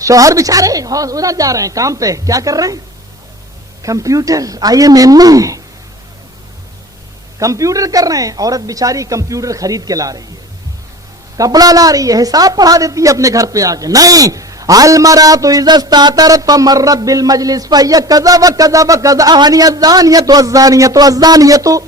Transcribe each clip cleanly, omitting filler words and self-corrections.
شوہر بیچارے ادھر جا رہے ہیں کام پہ, کیا کر رہے ہیں؟ کمپیوٹر IMM میں کمپیوٹر کر رہے ہیں. عورت بیچاری کمپیوٹر خرید کے لا رہی ہے, کپڑا لا رہی ہے, حساب پڑھا دیتی ہے اپنے گھر پہ آ کے. نہیں, المرأۃ اذا استعطرت فمرت بالمجلس فهي كذا وكذا وكذا الزانية والزانية والزانية.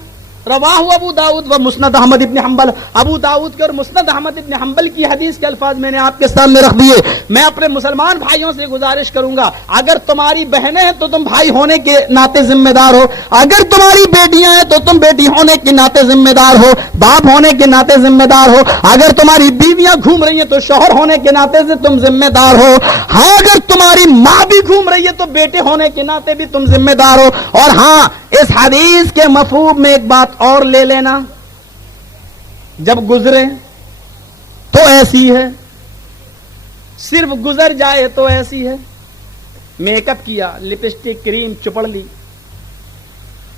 رواہ ابو داؤد و مسند احمد ابن حنبل. ابو داؤد کے اور مسند احمد ابن حنبل کی حدیث کے الفاظ میں نے آپ کے سامنے رکھ دیے. میں اپنے مسلمان بھائیوں سے گزارش کروں گا, اگر تمہاری بہنیں ہیں تو تم بھائی ہونے کے ناطے ذمہ دار ہو, اگر تمہاری بیٹیاں ہیں تو تم بیٹی ہونے کے ناطے ذمہ دار ہو, باپ ہونے کے ناطے ذمہ دار ہو, اگر تمہاری بیویاں گھوم رہی ہیں تو شوہر ہونے کے ناطے سے تم ذمہ دار ہو, ہاں اگر تمہاری ماں بھی گھوم رہی ہے تو بیٹے ہونے کے ناطے بھی تم ذمہ دار ہو. اور ہاں, اس حدیث کے مفہوم میں ایک بات اور لے لینا, جب گزرے تو ایسی ہے, صرف گزر جائے تو ایسی ہے. میک اپ کیا, لپسٹک کریم چپڑ لی,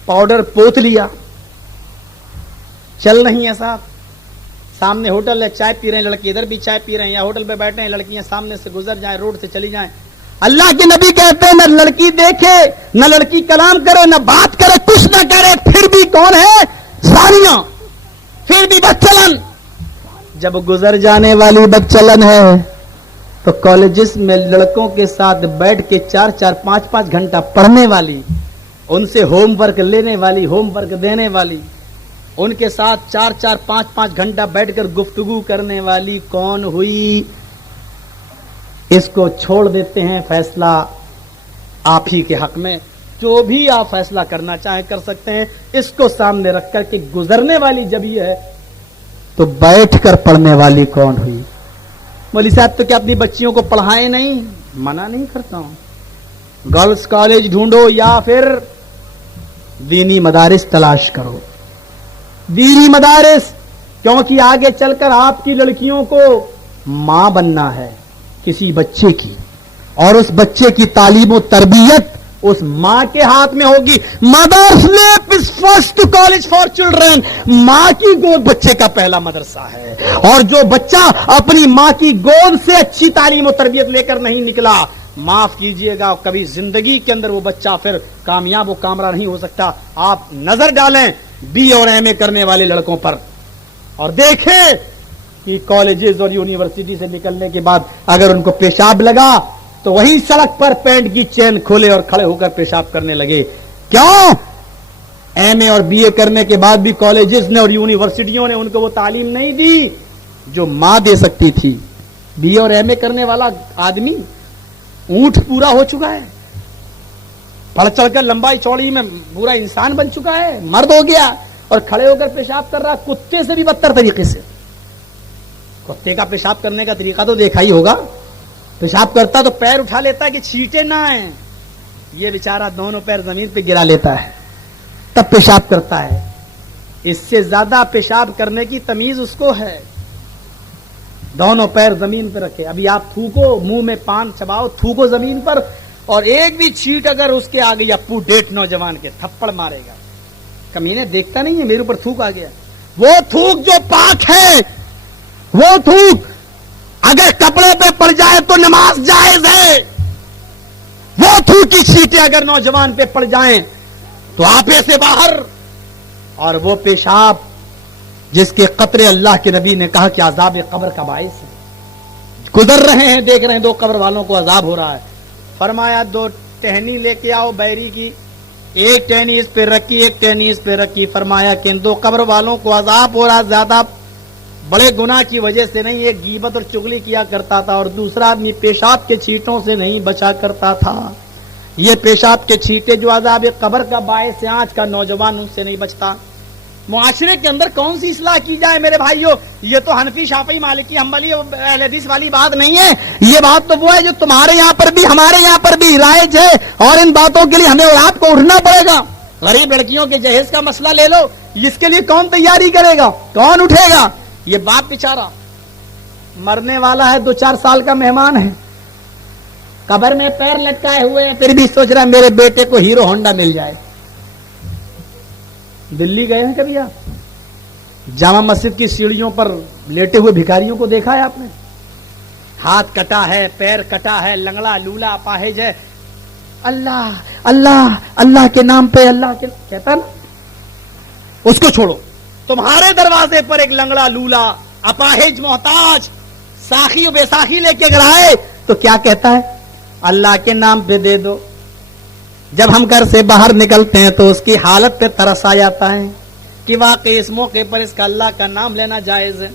پاؤڈر پوت لیا, چل رہی ہیں صاحب, سامنے ہوٹل ہے, چائے پی رہے ہیں لڑکی, ادھر بھی چائے پی رہے ہیں, یا ہوٹل پہ بیٹھے ہیں لڑکیاں, سامنے سے گزر جائیں, روڈ سے چلی جائیں. اللہ کے نبی کہتے ہیں نہ لڑکی دیکھے, نہ لڑکی کلام کرے, نہ بات کرے, کچھ نہ کرے, پھر بھی کون ہے؟ زانیہ, پھر بھی بدچلن. جب گزر جانے والی بدچلن ہے تو کالجز میں لڑکوں کے ساتھ بیٹھ کے 4-4 5-5 گھنٹہ پڑھنے والی, ان سے ہوم ورک لینے والی, ہوم ورک دینے والی, ان کے ساتھ 4-4 5-5 گھنٹہ بیٹھ کر گفتگو کرنے والی کون ہوئی؟ اس کو چھوڑ دیتے ہیں, فیصلہ آپ ہی کے حق میں, جو بھی آپ فیصلہ کرنا چاہیں کر سکتے ہیں. اس کو سامنے رکھ کر کہ گزرنے والی جب یہ ہے تو بیٹھ کر پڑھنے والی کون ہوئی؟ مولوی صاحب تو کیا اپنی بچیوں کو پڑھائیں نہیں؟ منع نہیں کرتا ہوں, گرلز کالج ڈھونڈو یا پھر دینی مدارس تلاش کرو, دینی مدارس, کیونکہ آگے چل کر آپ کی لڑکیوں کو ماں بننا ہے کسی بچے کی, اور اس بچے کی تعلیم و تربیت اس ماں کے ہاتھ میں ہوگی. مدرس لیپ از فرسٹ کالج فار چلڈرن, ماں کی گود بچے کا پہلا مدرسہ ہے, اور جو بچہ اپنی ماں کی گود سے اچھی تعلیم و تربیت لے کر نہیں نکلا, معاف کیجئے گا, کبھی زندگی کے اندر وہ بچہ پھر کامیاب و کامران نہیں ہو سکتا. آپ نظر ڈالیں BA اور MA کرنے والے لڑکوں پر اور دیکھیں کہ کالجز اور یونیورسٹی سے نکلنے کے بعد اگر ان کو پیشاب لگا تو وہی سڑک پر پینٹ کی چین کھولے اور کھڑے ہو کر پیشاب کرنے لگے. کیوں؟ MA اور BA کرنے کے بعد بھی کالجز نے اور یونیورسٹیوں نے ان کو وہ تعلیم نہیں دی جو ماں دے سکتی تھی. BA اور MA کرنے والا آدمی اونٹ پورا ہو چکا ہے, پڑھ چڑھ کر لمبائی چوڑی میں پورا انسان بن چکا ہے, مرد ہو گیا, اور کھڑے ہو کر پیشاب کر رہا کتے سے بھی بدتر طریقے سے. کتے کا پیشاب کرنے کا طریقہ تو دیکھا ہی ہوگا, پیشاب کرتا تو پیر اٹھا لیتا ہے کہ چھینٹے نہ آئیں, یہ بیچارہ دونوں پیر زمین پہ گرا لیتا ہے تب پیشاب کرتا ہے. اس سے زیادہ پیشاب کرنے کی تمیز اس کو ہے, دونوں پیر زمین پہ رکھے. ابھی آپ تھوکو, منہ میں پان چباؤ, تھوکو زمین پر, اور ایک بھی چھینٹ اگر اس کے آگے, اپو ڈیٹ نوجوان کے تھپڑ مارے گا. کمینے دیکھتا نہیں ہے میرے اوپر تھوک آ گیا, وہ تھوک جو پاک ہے, وہ تھوک اگر کپڑے پہ پڑ جائے تو نماز جائز ہے, وہ تھوکی چھینٹیں اگر نوجوان پہ پڑ جائیں تو آپے سے باہر. اور وہ پیشاب جس کے قطرے اللہ کے نبی نے کہا کہ عذاب قبر کا باعث ہے, گزر رہے ہیں دیکھ رہے ہیں 2 قبر والوں کو عذاب ہو رہا ہے, فرمایا 2 ٹہنی لے کے آؤ بیری کی, ایک ٹہنی اس پہ رکھی, ایک ٹہنی اس پہ رکھی. فرمایا کہ ان 2 قبر والوں کو عذاب ہو رہا, زیادہ بڑے گناہ کی وجہ سے نہیں, ایک غیبت اور چغلی کیا کرتا تھا, اور دوسرا آدمی پیشاب کے چھینٹوں سے نہیں بچا کرتا تھا. یہ پیشاب کے چھینٹے جو عذاب قبر کا باعث ہے, آج کا نوجوان ان سے نہیں بچتا. معاشرے کے اندر کون سی اصلاح کی جائے میرے بھائیوں؟ یہ تو حنفی, شافعی, مالکی, حنبلی, اہل حدیث والی بات نہیں ہے. یہ بات تو وہ ہے جو تمہارے یہاں پر بھی ہمارے یہاں پر بھی رائج ہے, اور ان باتوں کے لیے ہمیں اور آپ کو اٹھنا پڑے گا. غریب لڑکیوں کے جہیز کا مسئلہ لے لو, اس کے لیے کون تیاری کرے گا, کون اٹھے گا؟ یہ باپ بیچارہ مرنے والا ہے, 2-4 سال کا مہمان ہے, قبر میں پیر لٹکائے ہوئے ہیں, پھر بھی سوچ رہا ہے میرے بیٹے کو ہیرو ہونڈا مل جائے. دلی گئے ہیں کبھی آپ؟ جامع مسجد کی سیڑھیوں پر لیٹے ہوئے بھکاریوں کو دیکھا ہے آپ نے؟ ہاتھ کٹا ہے، پیر کٹا ہے، لنگڑا لولا اپاہج ہے، اللہ اللہ اللہ کے نام پہ اللہ کے کہتا نا، اس کو چھوڑو. تمہارے دروازے پر ایک لنگڑا لولا اپاہج محتاج ساخی و بے ساخی لے کے اگر آئے تو کیا کہتا ہے؟ اللہ کے نام پہ دے دو. جب ہم گھر سے باہر نکلتے ہیں تو اس کی حالت پہ ترس آ جاتا ہے کہ واقعی اس موقع پر اس کا اللہ کا نام لینا جائز ہے.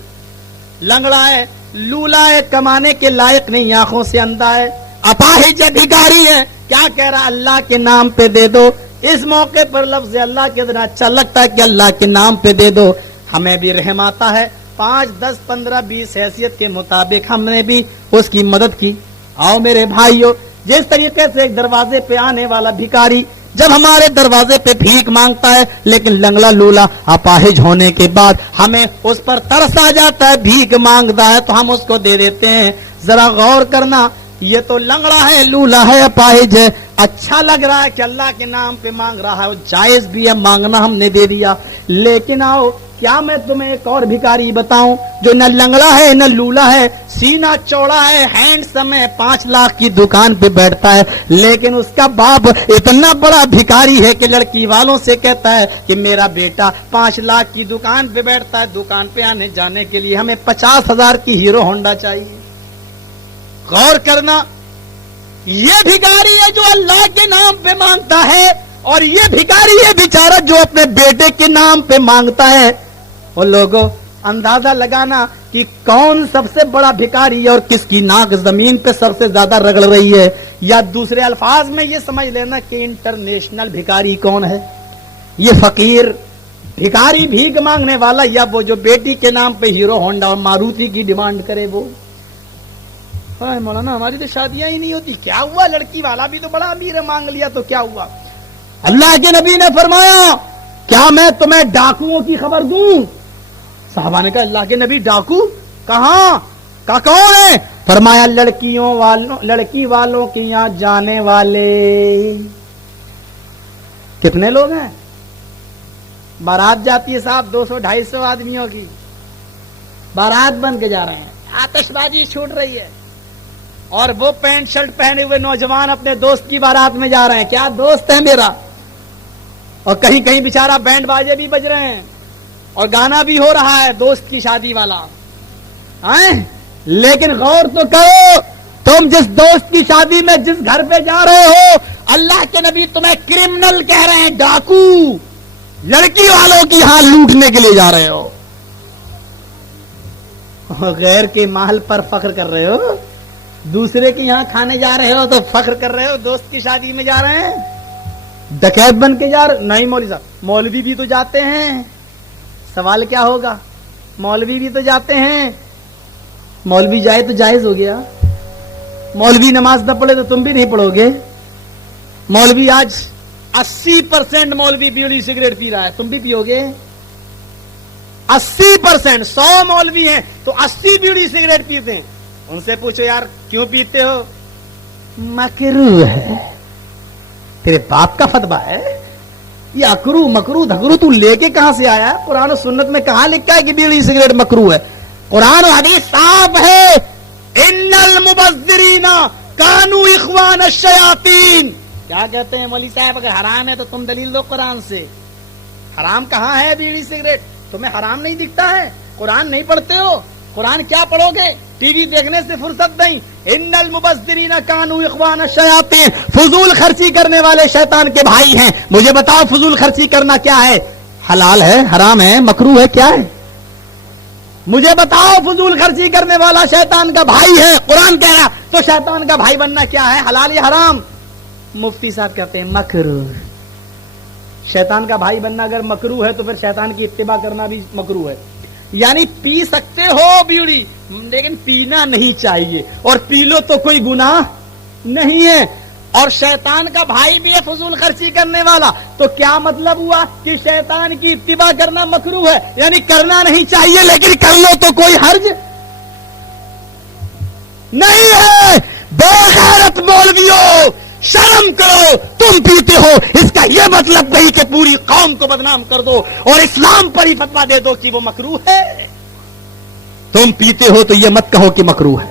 لنگڑا ہے، لولا ہے، کمانے کے لائق نہیں، آنکھوں سے اندھا ہے، اپاہج بھکاری ہے، کیا کہہ رہا؟ اللہ کے نام پہ دے دو. اس موقع پر لفظ اللہ کے ذرا اچھا لگتا ہے کہ اللہ کے نام پہ دے دو. ہمیں بھی رحم آتا ہے، 5 10 15 20 حیثیت کے مطابق ہم نے بھی اس کی مدد کی. آؤ میرے بھائیو، جس طریقے سے ایک دروازے پہ آنے والا بھکاری جب ہمارے دروازے پہ بھیک مانگتا ہے، لیکن لنگڑا لولا اپاہج ہونے کے بعد ہمیں اس پر ترس آ جاتا ہے، بھیک مانگتا ہے تو ہم اس کو دے دیتے ہیں. ذرا غور کرنا، یہ تو لنگڑا ہے، لولا ہے، اپاہج ہے، اچھا لگ رہا ہے کہ اللہ کے نام پہ مانگ رہا ہے، جائز بھی ہے مانگنا، ہم نے دے دیا. لیکن آؤ، کیا میں تمہیں ایک اور بھکاری بتاؤں جو نہ لنگڑا ہے نہ لولا ہے، سینہ چوڑا ہے، ہینڈسم ہے، 5 لاکھ کی دکان پہ بیٹھتا ہے، لیکن اس کا باپ اتنا بڑا بھکاری ہے کہ لڑکی والوں سے کہتا ہے کہ میرا بیٹا 5 لاکھ کی دکان پہ بیٹھتا ہے، دکان پہ آنے جانے کے لیے ہمیں 50,000 کی ہیرو ہونڈا چاہیے. غور کرنا، یہ بھکاری ہے جو اللہ کے نام پہ مانگتا ہے، اور یہ بھکاری ہے بیچارہ جو اپنے بیٹے کے نام پہ مانگتا ہے. اور لوگوں، اندازہ لگانا کہ کون سب سے بڑا بھکاری ہے اور کس کی ناک زمین پہ سب سے زیادہ رگڑ رہی ہے. یا دوسرے الفاظ میں یہ سمجھ لینا کہ انٹرنیشنل بھکاری کون ہے؟ یہ فقیر بھکاری، بھیک مانگنے والا، یا وہ جو بیٹی کے نام پہ ہیرو ہونڈا اور ماروتی کی ڈیمانڈ کرے وہ؟ مولانا ہماری تو شادیاں ہی نہیں ہوتی، کیا ہوا؟ لڑکی والا بھی تو بڑا امیر ہے، مانگ لیا تو کیا ہوا؟ اللہ کے نبی نے فرمایا کیا میں تمہیں ڈاکوؤں کی خبر دوں؟ صحابہ نے کہا اللہ کے نبی ڈاکو کہاں کا کون ہے؟ فرمایا لڑکی والوں کی یہاں جانے والے. کتنے لوگ ہیں؟ بارات جاتی ہے صاحب 200-250 آدمیوں کی، بارات بن کے جا رہے ہیں، آتش بازی چھوٹ رہی ہے، اور وہ پینٹ شرٹ پہنے ہوئے نوجوان اپنے دوست کی بارات میں جا رہے ہیں. کیا دوست ہے میرا؟ اور کہیں کہیں بیچارہ بینڈ باجے بھی بج رہے ہیں اور گانا بھی ہو رہا ہے دوست کی شادی والا. لیکن غور تو کرو، تم جس دوست کی شادی میں جس گھر پہ جا رہے ہو، اللہ کے نبی تمہیں کرمنل کہہ رہے ہیں، ڈاکو، لڑکی والوں کی یہاں لوٹنے کے لیے جا رہے ہو، غیر کے مال پر فخر کر رہے ہو، دوسرے کے یہاں کھانے جا رہے ہو تو فخر کر رہے ہو، دوست کی شادی میں جا رہے ہیں ڈکیت بن کے جا رہے. نہیں مولوی صاحب، مولوی بھی تو جاتے ہیں. سوال کیا ہوگا؟ مولوی بھی تو جاتے ہیں. مولوی جائے تو جائز ہو گیا. مولوی نماز نہ پڑھے تو تم بھی نہیں پڑھو گے. مولوی آج 80% مولوی بیڑی سگریٹ پی رہا ہے، تم بھی پیو گے؟ 80%، 100 مولوی ہیں تو 80 بیڑی سگریٹ پیتے ہیں. ان سے پوچھو یار کیوں پیتے ہو؟ مکروہ ہے. تیرے باپ کا فتویٰ ہے یہ اکرو مکرو دھکرو تو لے کے کہاں سے آیا ہے؟ قرآن و سنت میں کہاں لکھا ہے کہ بیڑی سگریٹ مکروہ ہے؟ قرآن و حدیث صاف ہے، ان المبذرین کانوا اخوان الشیاطین. کیا کہتے ہیں مولوی صاحب؟ اگر حرام ہے تو تم دلیل دو قرآن سے. حرام کہاں ہے بیڑی سگریٹ؟ تمہیں حرام نہیں دکھتا ہے؟ قرآن نہیں پڑھتے ہو؟ قرآن کیا پڑھو گے؟ ٹی وی دیکھنے سے فرصت نہیں. ان المبذرین کانوا اخوان الشیاطین، فضول خرچی کرنے والے شیطان کے بھائی ہیں. مجھے بتاؤ فضول خرچی کرنا کیا ہے؟ حلال ہے، حرام ہے، مکروہ ہے، کیا ہے؟ مجھے بتاؤ فضول خرچی کرنے والا شیطان کا بھائی ہے، قرآن کہہ رہا، تو شیطان کا بھائی بننا کیا ہے؟ حلال یا حرام؟ مفتی صاحب کہتے ہیں مکروہ. شیطان کا بھائی بننا اگر مکروہ ہے تو پھر شیطان کی اتباع کرنا بھی مکروہ ہے. یعنی پی سکتے ہو بیڑی لیکن پینا نہیں چاہیے، اور پی لو تو کوئی گناہ نہیں ہے. اور شیطان کا بھائی بھی ہے فضول خرچی کرنے والا، تو کیا مطلب ہوا کہ شیطان کی اتباع کرنا مکروہ ہے، یعنی کرنا نہیں چاہیے لیکن کر لو تو کوئی حرج نہیں ہے. بے غیرت مولویوں، شرم کرو، تم پیتے ہو اس کا یہ مطلب نہیں کہ پوری قوم کو بدنام کر دو اور اسلام پر ہی فتویٰ دے دو کہ وہ مکروہ ہے. تم پیتے ہو تو یہ مت کہو کہ مکروہ ہے.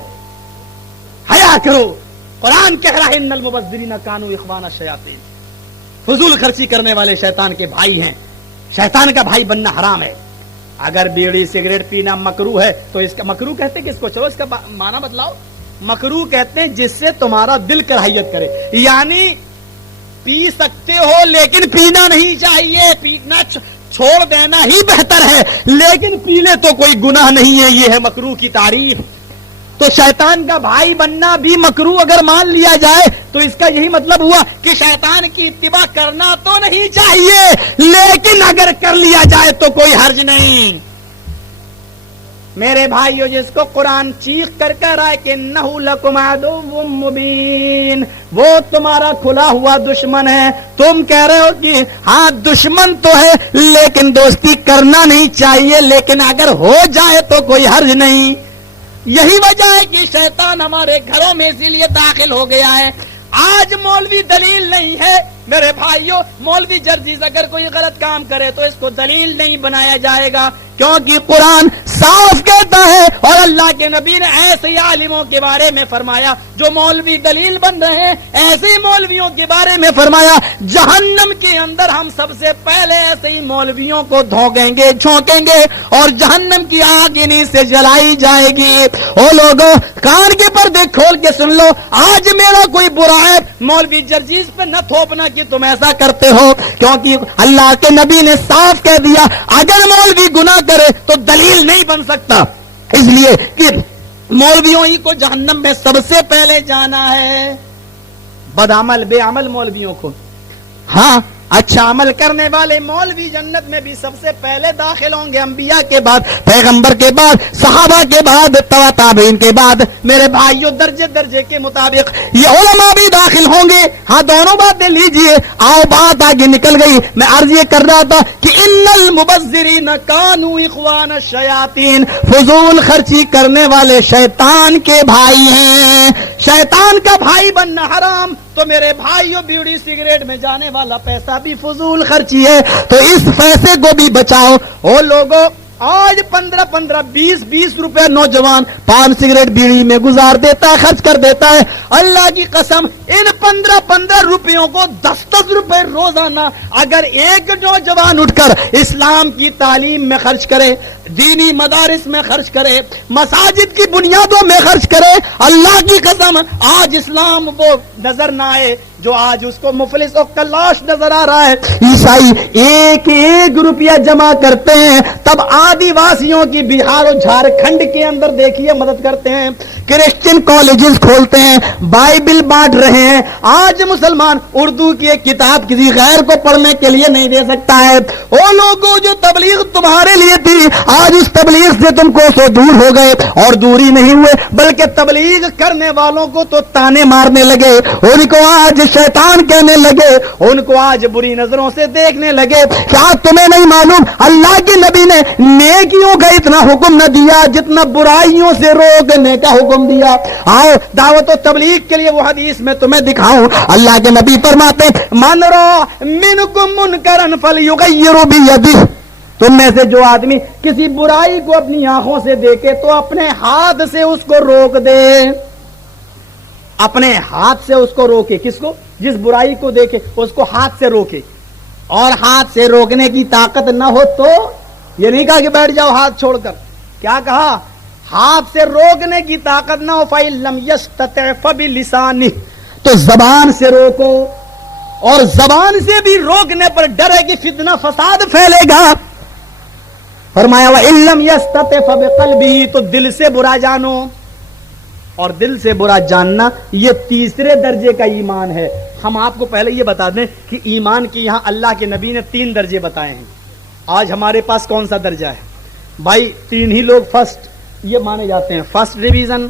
حیا کرو. قرآن کہہ رہا ہے ان المبذرین کانوا اخوان الشیاطین. فضول خرچی کرنے والے شیطان کے بھائی ہیں. شیطان کا بھائی بننا حرام ہے. اگر بیڑی سگریٹ پینا مکروہ ہے تو اس کا مکروہ کہتے ہیں کس کو؟ چلو اس کا معنی بدلاؤ. مکروہ کہتے ہیں جس سے تمہارا دل کراہیت کرے, یعنی پی سکتے ہو لیکن پینا نہیں چاہیے, پینا چھوڑ دینا ہی بہتر ہے, لیکن پی لے تو کوئی گناہ نہیں ہے. یہ ہے مکروہ کی تعریف. تو شیطان کا بھائی بننا بھی مکروہ اگر مان لیا جائے تو اس کا یہی مطلب ہوا کہ شیطان کی اتباع کرنا تو نہیں چاہیے, لیکن اگر کر لیا جائے تو کوئی حرج نہیں. میرے بھائیو, جس کو قرآن چیخ کر کہہ رہا ہے کہ انہ لکم عدو مبین, وہ تمہارا کھلا ہوا دشمن ہے. تم کہہ رہے ہو کہ ہاں دشمن تو ہے لیکن دوستی کرنا نہیں چاہیے, لیکن اگر ہو جائے تو کوئی حرج نہیں. یہی وجہ ہے کہ شیطان ہمارے گھروں میں اسی لیے داخل ہو گیا ہے. آج مولوی دلیل نہیں ہے میرے بھائیوں. مولوی جرجیز اگر کوئی غلط کام کرے تو اس کو دلیل نہیں بنایا جائے گا, کیونکہ قرآن صاف کہتا ہے اور اللہ کے نبی نے ایسے عالموں کے بارے میں فرمایا جو مولوی دلیل بن رہے ہیں. ایسے ہی مولویوں کے بارے میں فرمایا جہنم کے اندر ہم سب سے پہلے ایسے ہی مولویوں کو دھونکیں گے, جھونکیں گے اور جہنم کی آگ انہی سے جلائی جائے گی. او لوگوں, کان کے پردے کھول کے سن لو, آج میرا کوئی برا ہے مولوی جرجیز پہ نہ تھوپنا کہ تم ایسا کرتے ہو, کیونکہ اللہ کے نبی نے صاف کہہ دیا اگر مولوی گناہ کرے تو دلیل نہیں بن سکتا, اس لیے کہ مولویوں ہی کو جہنم میں سب سے پہلے جانا ہے. بدعمل بے عمل مولویوں کو, ہاں اچھا عمل کرنے والے مولوی جنت میں بھی سب سے پہلے داخل ہوں گے, انبیاء کے بعد, پیغمبر کے بعد, صحابہ کے بعد, تابعین کے بعد. میرے بھائیوں, درجے درجے کے مطابق یہ علماء بھی داخل ہوں گے. ہاں دونوں باتیں لیجئے. آؤ بات آگے نکل گئی. میں عرض یہ کر رہا تھا کہ ان المبذرین کانوا اخوان الشیاطین, فضول خرچی کرنے والے شیطان کے بھائی ہیں. شیطان کا بھائی بننا حرام. تو میرے بھائیوں, بیڑی سگریٹ میں جانے والا پیسہ بھی فضول خرچی ہے, تو اس پیسے کو بھی بچاؤ. او لوگوں, آج 15-15 20-20 روپے نوجوان پان سگریٹ بیڑی میں گزار دیتا ہے, خرچ کر دیتا ہے. اللہ کی قسم ان 15-15 روپیوں کو 10-10 روپے روزانہ اگر ایک نوجوان اٹھ کر اسلام کی تعلیم میں خرچ کرے, دینی مدارس میں خرچ کرے, مساجد کی بنیادوں میں خرچ کرے, اللہ کی قسم آج اسلام وہ نظر نہ آئے جو آج اس کو مفلس اور کلاش نظر آ رہا ہے. عیسائی ایک ایک روپیہ جمع کرتے ہیں, تب آدی واسیوں کی بہار اور جھارکھنڈ کے اندر دیکھیے مدد کرتے ہیں, کرسچن کالجز کھولتے ہیں, بائبل بانٹ رہے ہیں. آج مسلمان اردو کی ایک کتاب کسی غیر کو پڑھنے کے لیے نہیں دے سکتا ہے. وہ لوگوں جو تبلیغ تمہارے لیے تھی, آج اس تبلیغ سے تم کو سو دور ہو گئے, اور دوری نہیں ہوئے بلکہ تبلیغ کرنے والوں کو تو تانے مارنے لگے, ان کو آج شیطان کہنے لگے, ان کو آج بری نظروں سے دیکھنے لگے. کیا تمہیں نہیں معلوم اللہ کے نبی نے نیکیوں کا اتنا حکم نہ دیا جتنا برائیوں سے روکنے کا حکم دیا؟ آؤ دعوت و تبلیغ کے لیے وہ حدیث میں تمہیں دکھاؤں. اللہ کے نبی فرماتے من را منکم منکرا فلیغیر بیدہ, تم میں سے جو آدمی کسی برائی کو اپنی آنکھوں سے دیکھے تو اپنے ہاتھ سے اس کو روک دے. اپنے ہاتھ سے اس کو روکے. کس کو؟ جس برائی کو دیکھے اس کو ہاتھ سے روکے. اور ہاتھ سے روکنے کی طاقت نہ ہو تو یہ نہیں کہا کہ بیٹھ جاؤ ہاتھ چھوڑ کر, کیا کہا؟ ہاتھ سے روکنے کی طاقت نہ ہو فَإِن لَمْ يَسْتَطِعْ فَبِلِسَانِهِ, تو زبان سے روکو. اور زبان سے بھی روکنے پر ڈر ہے کہ فتنہ فساد پھیلے گا. فرمایا وَإِن لَمْ يَسْتَطِعْ فَبِقَلْبِهِ, تو دل سے برا جانو. اور دل سے برا جاننا یہ تیسرے درجے کا ایمان ہے. ہم آپ کو پہلے یہ بتا دیں کہ ایمان کی یہاں اللہ کے نبی نے 3 درجے بتائے ہیں. آج ہمارے پاس کون سا درجہ ہے بھائی؟ 3 ہی لوگ فرسٹ یہ مانے جاتے ہیں, فرسٹ ڈویژن,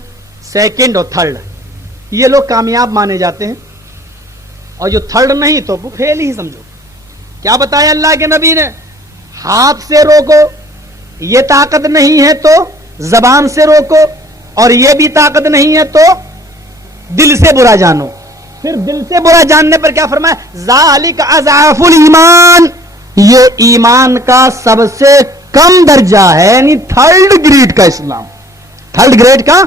سیکنڈ اور تھرڈ, یہ لوگ کامیاب مانے جاتے ہیں. اور جو تھرڈ نہیں تو وہ فیل ہی سمجھو. کیا بتایا اللہ کے نبی نے؟ ہاتھ سے روکو, یہ طاقت نہیں ہے تو زبان سے روکو, اور یہ بھی طاقت نہیں ہے تو دل سے برا جانو. پھر دل سے برا جاننے پر کیا فرمایا؟ ذالک اضعاف الایمان, یہ ایمان کا سب سے کم درجہ ہے, یعنی تھرڈ گریڈ کا اسلام. تھرڈ گریڈ کا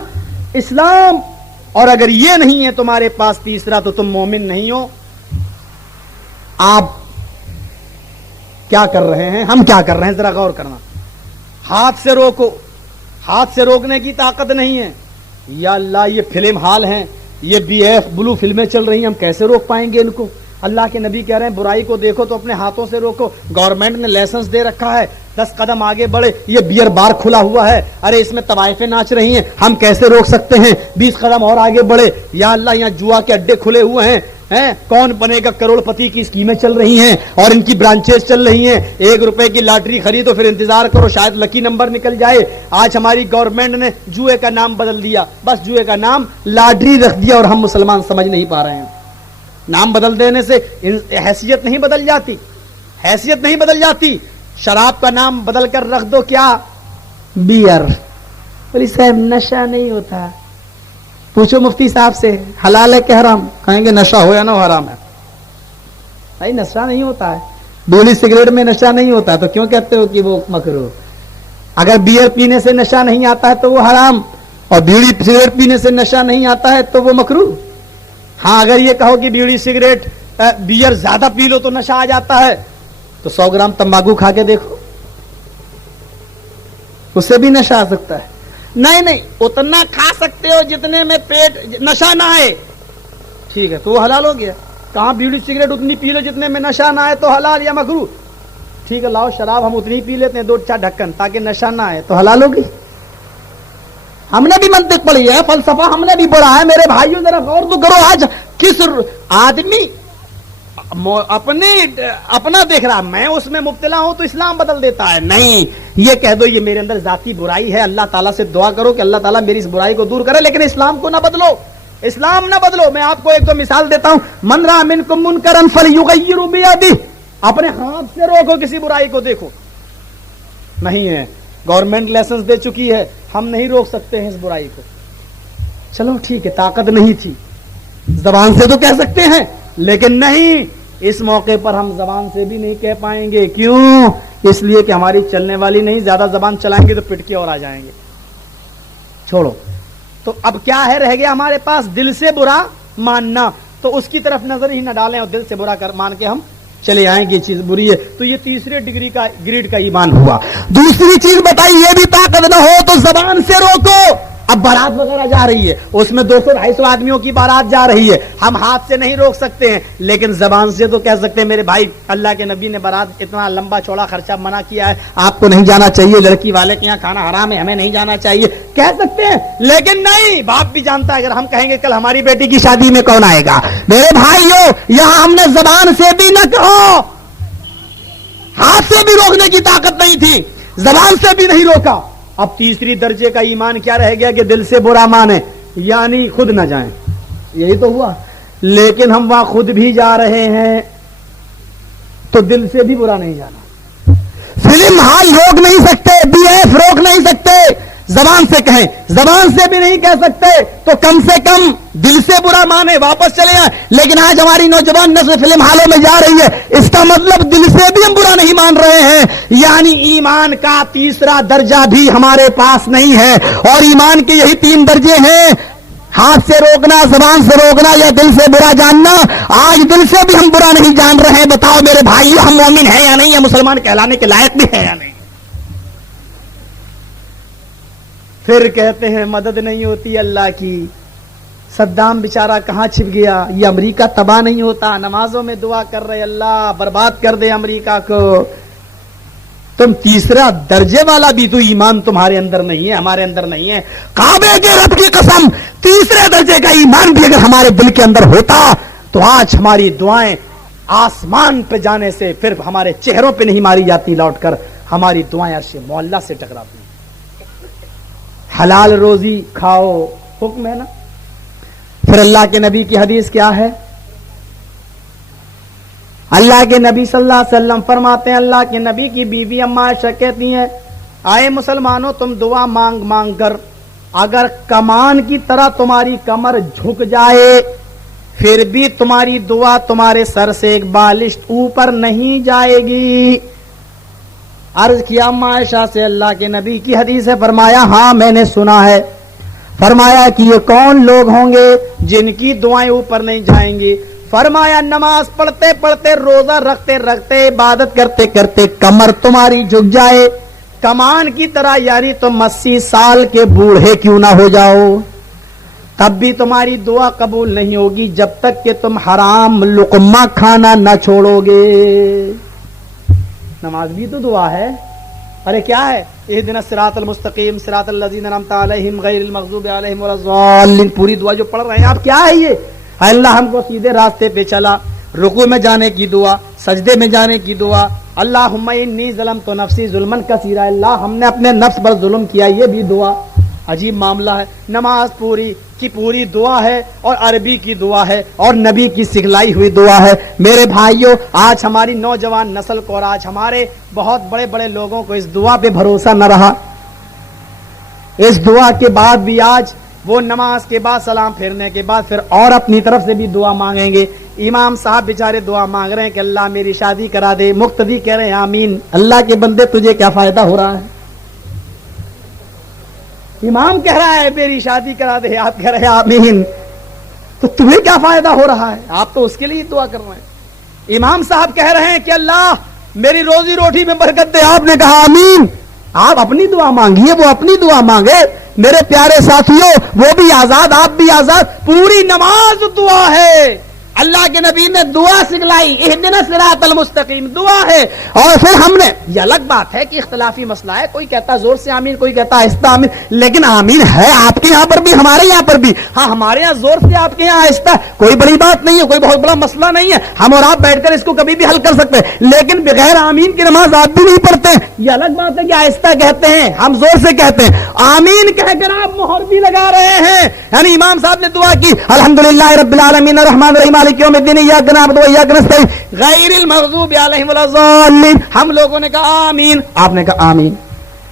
اسلام اور اگر یہ نہیں ہے تمہارے پاس تیسرا تو تم مومن نہیں ہو. آپ کیا کر رہے ہیں, ہم کیا کر رہے ہیں, ذرا غور کرنا. ہاتھ سے روکو, ہاتھ سے روکنے کی طاقت نہیں ہے. یا اللہ, یہ فلم ہال ہیں, یہ بی ایف بلو فلمیں چل رہی ہیں, ہم کیسے روک پائیں گے ان کو؟ اللہ کے نبی کہہ رہے ہیں برائی کو دیکھو تو اپنے ہاتھوں سے روکو. گورنمنٹ نے لائسنس دے رکھا ہے, 10 قدم آگے بڑھے, یہ بیئر بار کھلا ہوا ہے, ارے اس میں طوائفیں ناچ رہی ہیں, ہم کیسے روک سکتے ہیں؟ 20 قدم اور آگے بڑھے, یا اللہ یہاں جوا کے اڈے کھلے ہوئے ہیں, کون بنے گا کروڑ پتی کی اسکیمیں چل رہی ہیں اور ان کی برانچز چل رہی ہیں. 1 روپے کی لاٹری خریدو, پھر انتظار کرو شاید لکی نمبر نکل جائے. آج ہماری گورنمنٹ نے جوئے کا نام بدل دیا, بس جوئے کا نام لاٹری رکھ دیا, اور ہم مسلمان سمجھ نہیں پا رہے ہیں. نام بدل دینے سے حیثیت نہیں بدل جاتی, حیثیت نہیں بدل جاتی. شراب کا نام بدل کر رکھ دو کیا, بیئر. بولی صاحب نشہ نہیں ہوتا. پوچھو مفتی صاحب سے حلال ہے کہ حرام, کہیں گے نشہ ہو یا نہ حرام ہے. بھائی نشہ نہیں ہوتا ہے, بیڑی سگریٹ میں نشہ نہیں ہوتا ہے, تو کیوں کہتے ہو کہ وہ مکروہ؟ اگر بیئر پینے سے نشہ نہیں آتا ہے تو وہ حرام, اور بیڑی سگریٹ پینے سے نشہ نہیں آتا ہے تو وہ مکروہ. ہاں اگر یہ کہو کہ بیڑی سگریٹ بیئر زیادہ پی لو تو نشہ آ جاتا ہے, تو 100 گرام تمباکو کھا کے دیکھو, اس سے بھی نشہ آ سکتا ہے. نہیں نہیں, اتنا کھا سکتے ہو جتنے میں پیٹ نشہ نہ آئے, ٹھیک ہے, تو وہ حلال ہو گیا. کہاں بیڑی سگریٹ اتنی پی لو جتنے میں نشہ نہ آئے تو حلال یا مکروہ. ٹھیک ہے, لاؤ شراب ہم اتنی پی لیتے ہیں 2-4 ڈھکن تاکہ نشہ نہ آئے, تو حلال ہوگی. ہم نے بھی منطق پڑھی ہے, فلسفہ ہم نے بھی پڑھا ہے. میرے بھائیوں ذرا غور تو کرو. آج کس آدمی اپنا دیکھ رہا, میں اس میں مبتلا ہوں تو اسلام بدل دیتا ہے. نہیں, یہ کہہ دو یہ میرے اندر ذاتی برائی ہے, اللہ تعالیٰ سے دعا کرو کہ اللہ تعالیٰ میری اس برائی کو دور کرے, لیکن اسلام کو نہ بدلو, اسلام نہ بدلو. میں آپ کو 1-2 مثال دیتا ہوں. من رأى منکم منکرا فلیغیرہ بیدہ, اپنے ہاتھ سے روکو کسی برائی کو. دیکھو نہیں ہے, گورنمنٹ لائسنس دے چکی ہے, ہم نہیں روک سکتے ہیں اس برائی کو. چلو ٹھیک ہے, طاقت نہیں تھی, زبان سے تو کہہ سکتے ہیں, لیکن نہیں, اس موقع پر ہم زبان سے بھی نہیں کہہ پائیں گے. کیوں؟ اس لیے کہ ہماری چلنے والی نہیں, زیادہ زبان چلائیں گے تو پٹکے اور آ جائیں گے. چھوڑو. تو اب کیا ہے, رہ گیا ہمارے پاس دل سے برا ماننا. تو اس کی طرف نظر ہی نہ ڈالیں اور دل سے برا مان کے ہم چلے آئیں گے, یہ چیز بری ہے. تو یہ تیسرے ڈگری کا گریڈ کا ایمان ہوا. دوسری چیز بتائی, یہ بھی طاقت نہ ہو تو زبان سے روکو. اب بارات وغیرہ جا رہی ہے, اس میں 200-250 آدمیوں کی بارات جا رہی ہے, ہم ہاتھ سے نہیں روک سکتے ہیں, لیکن زبان سے تو کہہ سکتے ہیں میرے بھائی اللہ کے نبی نے بارات اتنا لمبا چوڑا خرچہ منع کیا ہے, آپ کو نہیں جانا چاہیے, لڑکی والے کے یہاں کھانا حرام ہے, ہمیں نہیں جانا چاہیے, کہہ سکتے ہیں. لیکن نہیں, باپ بھی جانتا ہے اگر ہم کہیں گے کل ہماری بیٹی کی شادی میں کون آئے گا. میرے بھائیو, یہاں ہم نے زبان سے بھی نہ کہو, ہاتھ سے بھی روکنے کی طاقت نہیں تھی, زبان سے بھی نہیں روکا. اب تیسری درجے کا ایمان کیا رہ گیا کہ دل سے برا مانے, یعنی خود نہ جائیں. یہی تو ہوا. لیکن ہم وہاں خود بھی جا رہے ہیں تو دل سے بھی برا نہیں جانا. فلم ہال روک نہیں سکتے, بی ایف روک نہیں سکتے, زبان سے کہیں, زبان سے بھی نہیں کہہ سکتے تو کم سے کم دل سے برا مانے, واپس چلے آئے. لیکن آج ہماری نوجوان نسل فلم ہالوں میں جا رہی ہے, اس کا مطلب دل سے بھی ہم برا نہیں مان رہے ہیں, یعنی ایمان کا تیسرا درجہ بھی ہمارے پاس نہیں ہے. اور ایمان کے یہی 3 درجے ہیں, ہاتھ سے روکنا, زبان سے روکنا, یا دل سے برا جاننا. آج دل سے بھی ہم برا نہیں جان رہے ہیں. بتاؤ میرے بھائی, ہم مومن ہیں یا نہیں, یا مسلمان کہلانے کے لائق بھی ہے یا نہیں. پھر کہتے ہیں مدد نہیں ہوتی اللہ کی. صدام بیچارہ کہاں چھپ گیا, یہ امریکہ تباہ نہیں ہوتا, نمازوں میں دعا کر رہے اللہ برباد کر دے امریکہ کو. تم تیسرا درجے والا بھی تو ایمان تمہارے اندر نہیں ہے, ہمارے اندر نہیں ہے. کعبے کے رب کی قسم, تیسرے درجے کا ایمان بھی اگر ہمارے دل کے اندر ہوتا تو آج ہماری دعائیں آسمان پہ جانے سے پھر ہمارے چہروں پہ نہیں ماری جاتی لوٹ کر, ہماری دعائیں عرش معلیٰ سے ٹکراتی. حلال روزی کھاؤ, حکم ہے نا. پھر اللہ کے نبی کی حدیث کیا ہے, اللہ کے نبی صلی اللہ علیہ وسلم فرماتے ہیں, اللہ کے نبی کی بیوی اما عائشہ کہتی ہیں, آئے مسلمانوں تم دعا مانگ مانگ کر اگر کمان کی طرح تمہاری کمر جھک جائے پھر بھی تمہاری دعا تمہارے سر سے ایک بالشت اوپر نہیں جائے گی. عرض کیا اما عائشہ سے اللہ کے نبی کی حدیث ہے, فرمایا ہاں میں نے سنا ہے. فرمایا کہ یہ کون لوگ ہوں گے جن کی دعائیں اوپر نہیں جائیں گی؟ فرمایا نماز پڑھتے پڑھتے، روزہ رکھتے رکھتے، عبادت کرتے کرتے کمر تمہاری جھک جائے کمان کی طرح، یعنی تم 80 سال کے بوڑھے کیوں نہ ہو جاؤ، تب بھی تمہاری دعا قبول نہیں ہوگی جب تک کہ تم حرام لقمہ کھانا نہ چھوڑو گے۔ نماز بھی تو دعا ہے۔ ارے کیا ہے؟ اہدنا الصراط المستقیم صراط الذین انعمت علیہم غیر المغضوب علیہم ولا الضالین، پوری دعا جو پڑھ رہے ہیں آپ، کیا ہے یہ؟ اللہ ہم کو سیدھے راستے پہ چلا، رکوع میں جانے کی دعا، سجدے میں جانے کی دعا، اللہم انی ظلمت نفسی ظلما کثیرا، اللہ ہم نے اپنے نفس پر ظلم کیا، یہ بھی دعا۔ عجیب معاملہ ہے، نماز پوری کی پوری دعا ہے، اور عربی کی دعا ہے، اور نبی کی سکھلائی ہوئی دعا ہے۔ میرے بھائیوں، آج ہماری نوجوان نسل کو اور آج ہمارے بہت بڑے بڑے لوگوں کو اس دعا پہ بھروسہ نہ رہا۔ اس دعا کے بعد بھی آج وہ نماز کے بعد سلام پھیرنے کے بعد پھر اور اپنی طرف سے بھی دعا مانگیں گے۔ امام صاحب بیچارے دعا مانگ رہے ہیں کہ اللہ میری شادی کرا دے، مقتدی کہہ رہے ہیں آمین۔ اللہ کے بندے تجھے کیا فائدہ ہو رہا ہے؟ امام کہہ رہا ہے میری شادی کرا دے، آپ کہہ رہے ہیں آمین، تو تمہیں کیا فائدہ ہو رہا ہے؟ آپ تو اس کے لیے دعا کر رہے ہیں۔ امام صاحب کہہ رہے ہیں کہ اللہ میری روزی روٹی میں برکت دے، آپ نے کہا آمین۔ آپ اپنی دعا مانگیے، وہ اپنی دعا مانگے۔ میرے پیارے ساتھیوں، وہ بھی آزاد، آپ بھی آزاد، پوری نماز دعا ہے۔ اللہ کے نبی نے دعا سکھلائی، اہدنا الصراط المستقیم دعا ہے۔ اور پھر ہم نے، یہ الگ بات ہے کہ اختلافی مسئلہ ہے، کوئی کہتا زور سے آمین، کوئی کہتا آہستہ آمین، لیکن آمین ہے آپ کے یہاں پر بھی، ہمارے یہاں پر بھی۔ ہاں ہمارے یہاں زور سے، آپ کے یہاں آہستہ، کوئی بڑی بات نہیں ہے، کوئی بہت بڑا مسئلہ نہیں ہے، ہم اور آپ بیٹھ کر اس کو کبھی بھی حل کر سکتے ہیں، لیکن بغیر آمین کی نماز آپ بھی نہیں پڑھتے۔ یہ الگ بات ہے کہ آہستہ کہتے ہیں، ہم زور سے کہتے ہیں، آمین کہہ کر آپ مہر بھی لگا رہے ہیں۔ یعنی امام صاحب نے دعا کی، الحمدللہ رب العالمین الرحمن الرحیم مالک یوم الدین ایاک نعبد و ایاک نستعین غیر المغضوب علیہم ولا الضالین، ہم لوگوں نے کہا آمین، آپ نے کہا آمین۔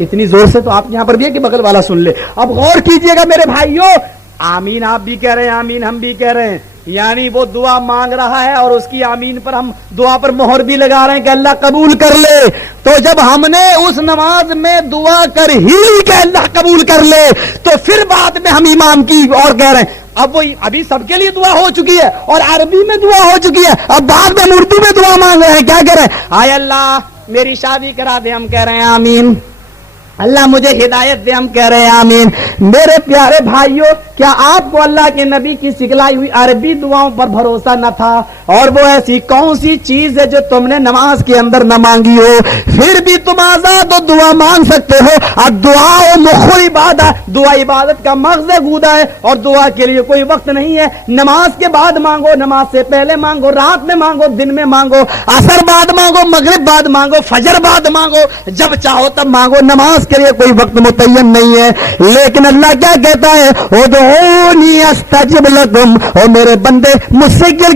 اتنی زور سے تو آپ یہاں پر بھی ہے کہ بغل والا سن لے۔ اب غور کیجئے گا میرے بھائیوں، آمین آپ بھی کہہ رہے ہیں، آمین ہم بھی کہہ رہے ہیں، یعنی وہ دعا مانگ رہا ہے اور اس کی آمین پر ہم دعا پر مہر بھی لگا رہے ہیں کہ اللہ قبول کر لے۔ تو جب ہم نے اس نماز میں دعا کر ہی کہ اللہ قبول کر لے، تو پھر بعد میں ہم امام کی اور کہہ رہے ہیں۔ اب وہ ابھی سب کے لیے دعا ہو چکی ہے اور عربی میں دعا ہو چکی ہے، اب بعد میں اردو میں دعا مانگ رہے ہیں، کیا کہہ رہے ہیں؟ آئے اللہ میری شادی کرا دے، ہم کہہ رہے ہیں آمین۔ اللہ مجھے ہدایت دے، ہم کہہ رہے ہیں آمین۔ میرے پیارے بھائیوں، کیا آپ کو اللہ کے نبی کی سکھلائی ہوئی عربی دعاؤں پر بھروسہ نہ تھا؟ اور وہ ایسی کون سی چیز ہے جو تم نے نماز کے اندر نہ مانگی ہو؟ پھر بھی تم آزاد ہو، دعا مانگ سکتے ہو۔ اب دعا مخ عبادت، دعا عبادت کا مغز گودا ہے، اور دعا کے لیے کوئی وقت نہیں ہے۔ نماز کے بعد مانگو، نماز سے پہلے مانگو، رات میں مانگو، دن میں مانگو، عصر بعد مانگو، مغرب بعد مانگو، فجر بعد مانگو، جب چاہو تب مانگو، نماز کے لیے کوئی وقت متعین نہیں ہے۔ لیکن اللہ کیا کہتا ہے؟ ادعونی استجب لکم، او میرے بندے مجھ سے گڑ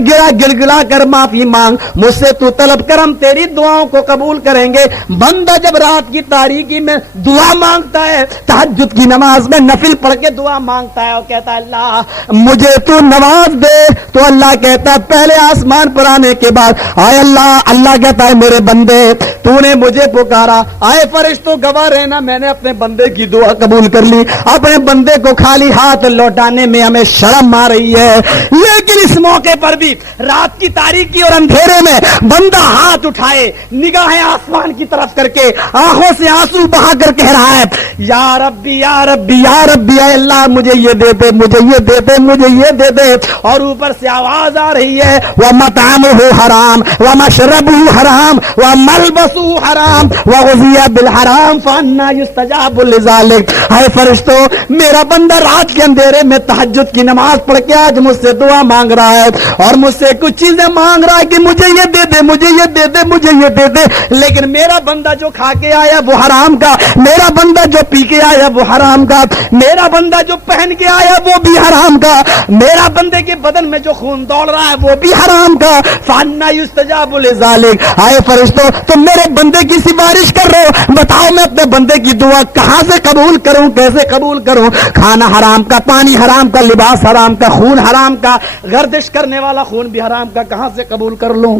گڑا کر معافی مانگ، مجھ سے تو طلب کر، ہم تیری دعاؤں کو قبول کریں گے۔ بندہ جب رات کی تاریکی میں دعا مانگتا ہے، تہجد کی نماز میں نفل پڑھ کے دعا مانگتا ہے اور کہتا ہے اللہ مجھے تو نماز دے، تو اللہ کہتا ہے پہلے آسمان پر آنے کے بعد آئے اللہ کہتا ہے میرے بندے تو نے مجھے پکارا، آئے فرشتوں گواہ رہنا، میں نے اپنے بندے کی دعا قبول کر لی۔ اپنے بندے کو خالی ہاتھ لوٹانے میں ہمیں شرم آ رہی ہے، لیکن اس موقع پر بھی رات کی تاریکی اور اندھیرے میں بندہ ہاتھ اٹھائے، نگاہیں آسمان کی طرف کر کے آنکھوں سے آنسو بہا کر کہہ رہا ہے یا ربی یا ربی یا ربی، اے اللہ مجھے یہ دے دے، مجھے یہ دے دے، مجھے یہ دے دے۔ اور اوپر سے آواز آ رہی ہے وَمَطْعَمُهُ حرام وَمَشْرَبُهُ حرام وَمَلْبَسُهُ حرام وَغُذِيَ بِالْحَرام فَأَنَّىٰ يُسْتَجَابُ لِذَٰلِكَ۔ اے فرشتوں، میرا بندہ رات کے اندھیرے میں تہجد کی نماز پڑھ کے آج مجھ سے دعا مانگ رہا ہے اور مجھ سے کچھ چیزیں مانگ رہا ہے کہ مجھے یہ دے دے، مجھے یہ دے دے، مجھے یہ دے دے، لیکن میرا بندہ جو کھا کے آیا وہ حرام کا، میرا بندہ جو پی کے آیا وہ حرام کا، میرا بندہ جو پہن کے آیا وہ بھی حرام کا، میرا بندے کے بدن میں جو خون دوڑ رہا ہے وہ بھی حرام کا۔ فَأَنَّىٰ يُسْتَجَابُ لِذَٰلِكَ۔ آئے فرشتوں، تم میرے بندے کی سفارش کر رہے ہو، بتاؤ میں اپنے بندے کی دعا کہاں سے قبول کروں، کیسے قبول کروں؟ کھانا حرام کا، پانی حرام کا، لباس حرام کا، خون حرام کا، گردش کرنے والا خون بھی حرام کا، کہاں سے قبول کر لوں؟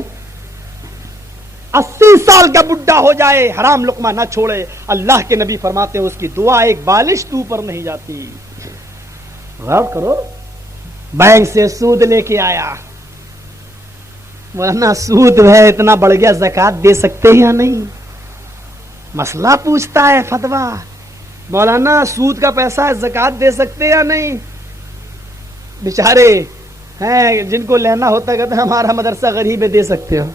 80 سال کا بڈھا ہو جائے حرام لقمہ نہ چھوڑے، اللہ کے نبی فرماتے ہیں اس کی دعا ایک بالش کے اوپر نہیں جاتی۔ غور کرو. بینک سے سود لے کے آیا, مولانا سود ہے اتنا بڑھ گیا, زکات دے سکتے یا نہیں؟ مسئلہ پوچھتا ہے فتوا. مولانا سود کا پیسہ ہے, زکات دے سکتے یا نہیں؟ بیچارے ہیں جن کو لینا ہوتا ہے کہتے ہیں ہمارا مدرسہ غریب ہے, دے سکتے ہو.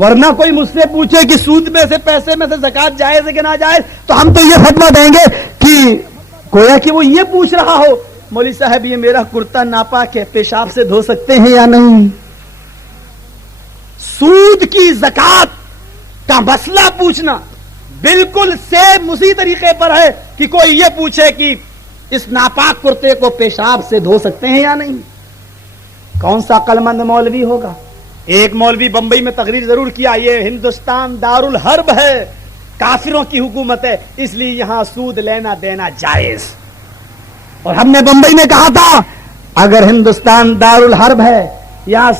ورنہ کوئی مجھ سے پوچھے کہ سود میں سے پیسے میں سے زکات جائز ہے کہ ناجائز, تو ہم تو یہ فتوا دیں گے کہ گویا کہ وہ یہ پوچھ رہا ہو مولوی صاحب یہ میرا کرتا ناپاک ہے, پیشاب سے دھو سکتے ہیں یا نہیں؟ سود کی زکات کا مسئلہ پوچھنا بالکل سیم اسی طریقے پر ہے کہ کوئی یہ پوچھے کہ اس ناپاک کرتے کو پیشاب سے دھو سکتے ہیں یا نہیں. کون سا عقل مند مولوی ہوگا؟ ایک مولوی بمبئی میں تقریر ضرور کیا, یہ ہندوستان دارالحرب ہے, کافروں کی حکومت ہے, اس لیے یہاں سود لینا دینا جائز. اور ہم نے بمبئی میں کہا تھا اگر ہندوستان دارالحرب ہے, یہاں